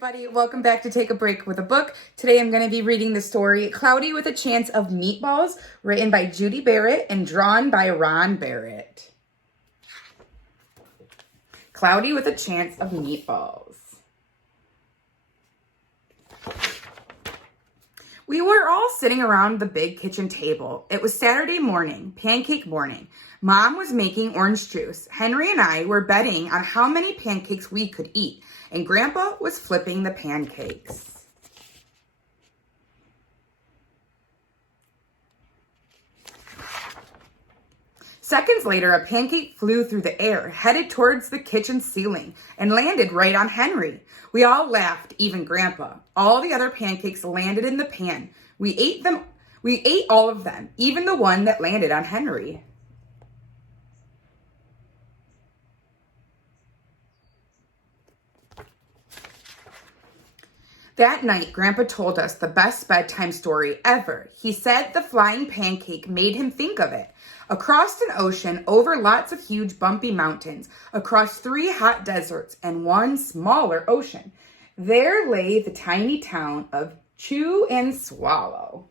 Everybody, welcome back to Take a Break with a Book. Today I'm going to be reading the story Cloudy with a Chance of Meatballs, written by Judi Barrett and drawn by Ron Barrett. Cloudy with a Chance of Meatballs. We were all sitting around the big kitchen table. It was Saturday morning, pancake morning. Mom was making orange juice. Henry and I were betting on how many pancakes we could eat, and Grandpa was flipping the pancakes. Seconds later, a pancake flew through the air, headed towards the kitchen ceiling, and landed right on Henry. We all laughed, even Grandpa. All the other pancakes landed in the pan. We ate all of them, even the one that landed on Henry. That night, Grandpa told us the best bedtime story ever. He said the flying pancake made him think of it. Across an ocean, over lots of huge bumpy mountains, across 3 hot deserts and 1 smaller ocean, there lay the tiny town of Chew and Swallow.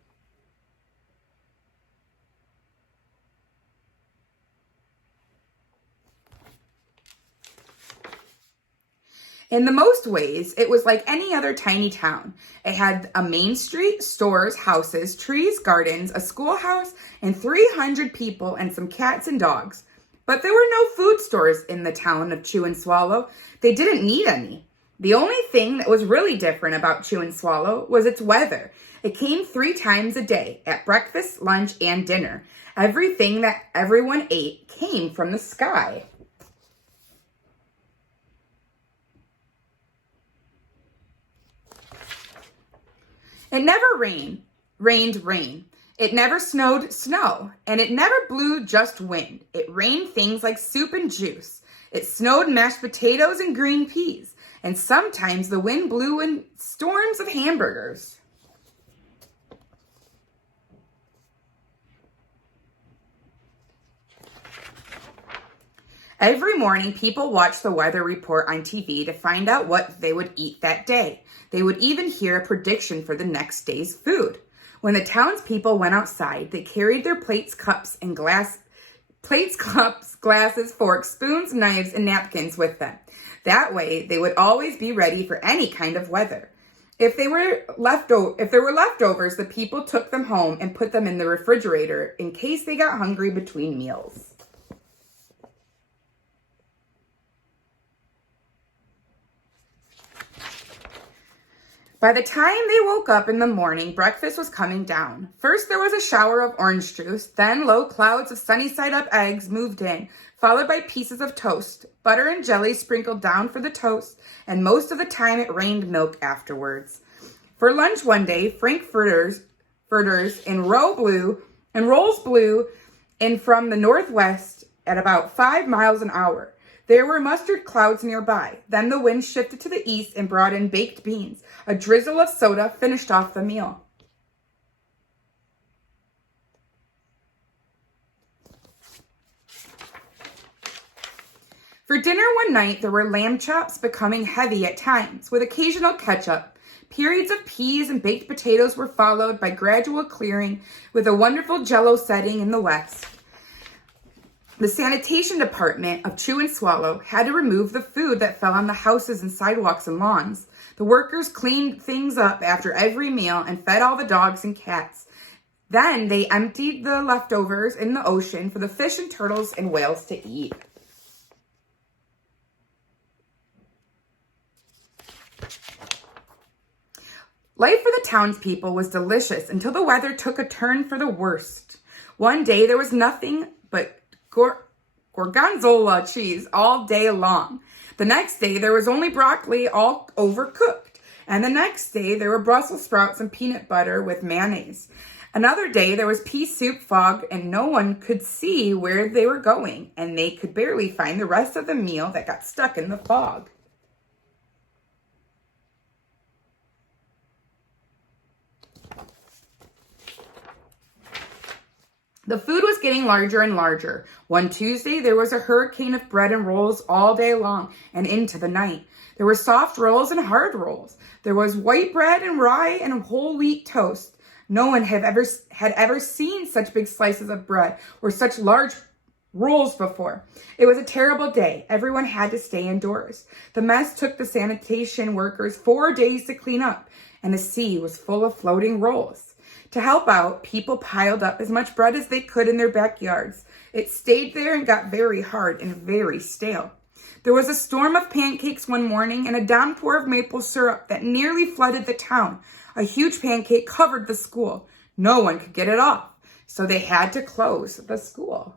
In the most ways, it was like any other tiny town. It had a main street, stores, houses, trees, gardens, a schoolhouse, and 300 people and some cats and dogs. But there were no food stores in the town of Chew and Swallow. They didn't need any. The only thing that was really different about Chew and Swallow was its weather. It came 3 times a day, at breakfast, lunch, and dinner. Everything that everyone ate came from the sky. It never rained rain. It never snowed snow, and it never blew just wind. It rained things like soup and juice. It snowed mashed potatoes and green peas, and sometimes the wind blew in storms of hamburgers. Every morning, people watched the weather report on TV to find out what they would eat that day. They would even hear a prediction for the next day's food. When the townspeople went outside, they carried their plates, cups, glasses, forks, spoons, knives, and napkins with them. That way, they would always be ready for any kind of weather. If there were leftovers, the people took them home and put them in the refrigerator in case they got hungry between meals. By the time they woke up in the morning, breakfast was coming down. First, there was a shower of orange juice. Then, low clouds of sunny-side-up eggs moved in, followed by pieces of toast. Butter and jelly sprinkled down for the toast, and most of the time it rained milk afterwards. For lunch one day, frankfurters and rolls blew in from the northwest at about 5 miles an hour. There were mustard clouds nearby. Then the wind shifted to the east and brought in baked beans. A drizzle of soda finished off the meal. For dinner one night, there were lamb chops, becoming heavy at times, with occasional ketchup. Periods of peas and baked potatoes were followed by gradual clearing, with a wonderful Jell-O setting in the west. The sanitation department of Chew and Swallow had to remove the food that fell on the houses and sidewalks and lawns. The workers cleaned things up after every meal and fed all the dogs and cats. Then they emptied the leftovers in the ocean for the fish and turtles and whales to eat. Life for the townspeople was delicious until the weather took a turn for the worst. One day there was nothing but gorgonzola cheese all day long. The next day, there was only broccoli all overcooked. And the next day, there were Brussels sprouts and peanut butter with mayonnaise. Another day, there was pea soup fog, and no one could see where they were going, and they could barely find the rest of the meal that got stuck in the fog. The food was getting larger and larger. One Tuesday, there was a hurricane of bread and rolls all day long and into the night. There were soft rolls and hard rolls. There was white bread and rye and whole wheat toast. No one had ever seen such big slices of bread or such large rolls before. It was a terrible day. Everyone had to stay indoors. The mess took the sanitation workers 4 days to clean up, and the sea was full of floating rolls. To help out, people piled up as much bread as they could in their backyards. It stayed there and got very hard and very stale. There was a storm of pancakes one morning and a downpour of maple syrup that nearly flooded the town. A huge pancake covered the school. No one could get it off, so they had to close the school.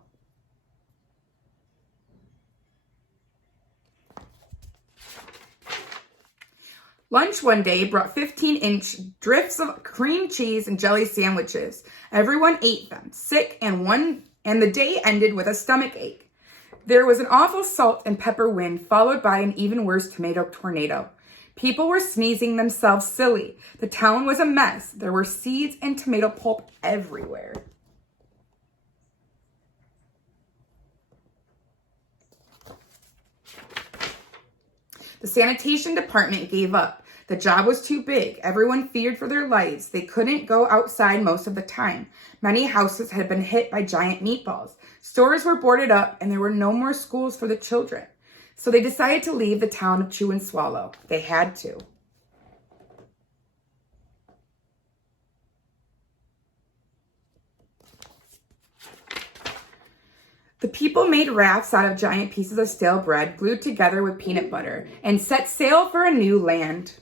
Lunch one day brought 15-inch drifts of cream cheese and jelly sandwiches. Everyone ate them, sick, and the day ended with a stomach ache. There was an awful salt and pepper wind, followed by an even worse tomato tornado. People were sneezing themselves silly. The town was a mess. There were seeds and tomato pulp everywhere. The sanitation department gave up. The job was too big. Everyone feared for their lives. They couldn't go outside most of the time. Many houses had been hit by giant meatballs. Stores were boarded up, and there were no more schools for the children. So they decided to leave the town of Chew and Swallow. They had to. The people made rafts out of giant pieces of stale bread glued together with peanut butter and set sail for a new land.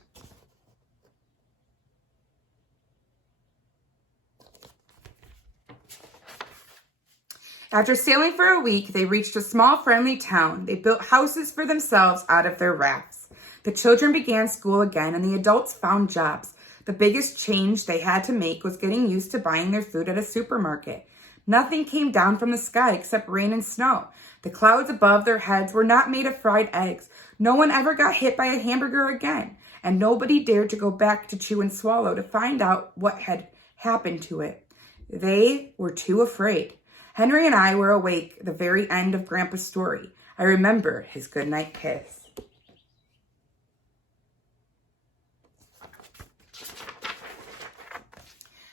After sailing for a week, they reached a small, friendly town. They built houses for themselves out of their rafts. The children began school again, and the adults found jobs. The biggest change they had to make was getting used to buying their food at a supermarket. Nothing came down from the sky except rain and snow. The clouds above their heads were not made of fried eggs. No one ever got hit by a hamburger again, and nobody dared to go back to Chew and Swallow to find out what had happened to it. They were too afraid. Henry and I were awake at the very end of Grandpa's story. I remember his goodnight kiss.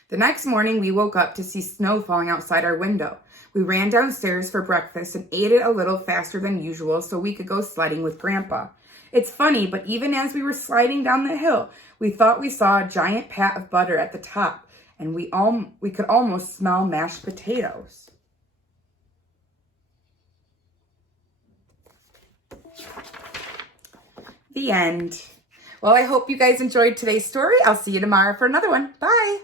The next morning, we woke up to see snow falling outside our window. We ran downstairs for breakfast and ate it a little faster than usual so we could go sledding with Grandpa. It's funny, but even as we were sliding down the hill, we thought we saw a giant pat of butter at the top, and we could almost smell mashed potatoes. The end. Well, I hope you guys enjoyed today's story. I'll see you tomorrow for another one. Bye.